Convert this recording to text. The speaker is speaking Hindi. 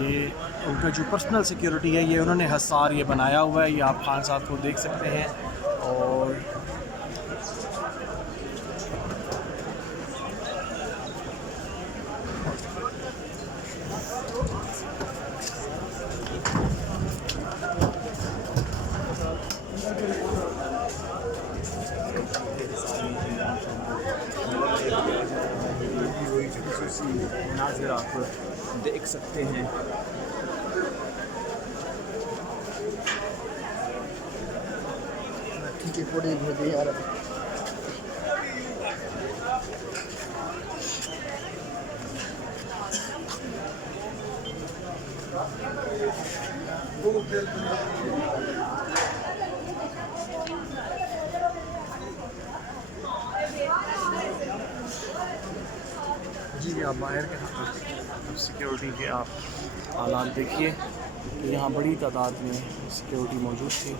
ये उनका जो पर्सनल सिक्योरिटी है ये उन्होंने हिसार ये बनाया हुआ है, ये आप खान साहब को देख सकते हैं। और नाज़िर आप देख सकते हैं। ठीक है, फोटो भेज दे यार। जी आप बाहर के सिक्योरिटी के आप हालात देखिए, तो यहाँ बड़ी तादाद में सिक्योरिटी मौजूद थी।